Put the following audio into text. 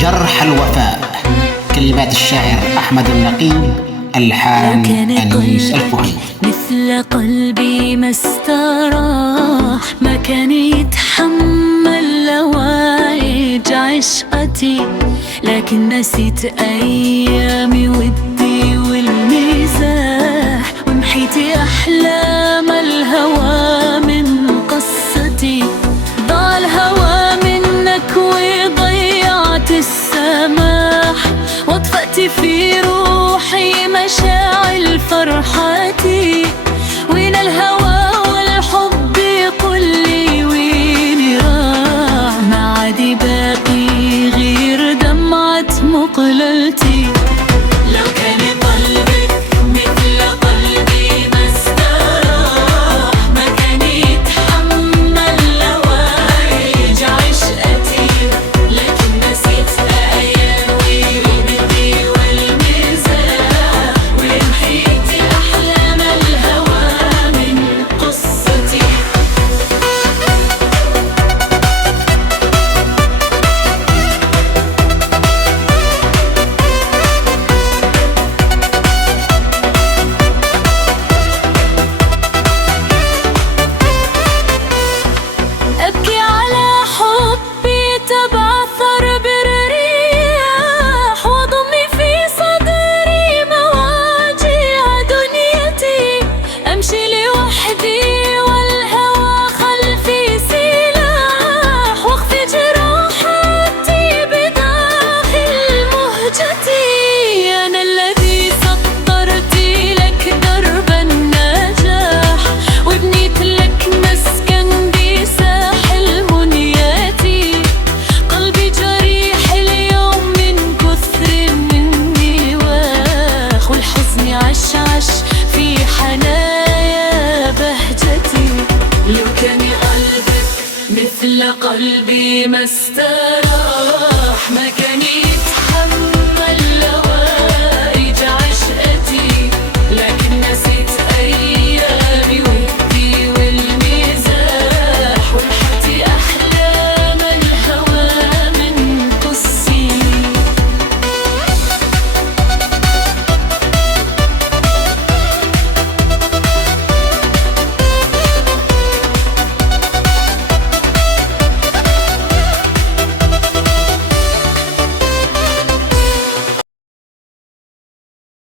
جرح الوفاء. كلمات الشاعر أحمد النقي، ألحان أنيس الفهمي. مثل قلبي ما استراح، ما كان يتحمل لواعج عشقتي، لكن نسيت أيامي ودي والمزاح، ومحيت أحلام الهوى من قصتي. ضاع الهوى منك وضيعت السماح، واطفأت في روحي مشاعل فرحتي. وين الهوى والحب قلي وين راح؟ ما عاد باقي غير دمعة مقللتي. لو كان قلبك مثل قلبي ما استراح، ما كان يتحمل لواعج عشقتي، لكن نسيت أيامي ودي والمزاح، ومحيت أحلام الهوى من قصتي. أبكي على حبي تبعثر بالرياح، وضمي في صدري مواجع دنيتي. أمشي لوحدي والهوى خلفي سلاح، واخفي جراحاتي بداخل مهجتي. أنا الذي سطرت لك درب النجاح، وبنيت لك مسكن بساحل منياتي. قلبي جريح اليوم من كثر النواح، والحزن عشعش في حنايا بهجتي. لو كان قلبك مثل قلبي ما استراح، ما كان يتحمل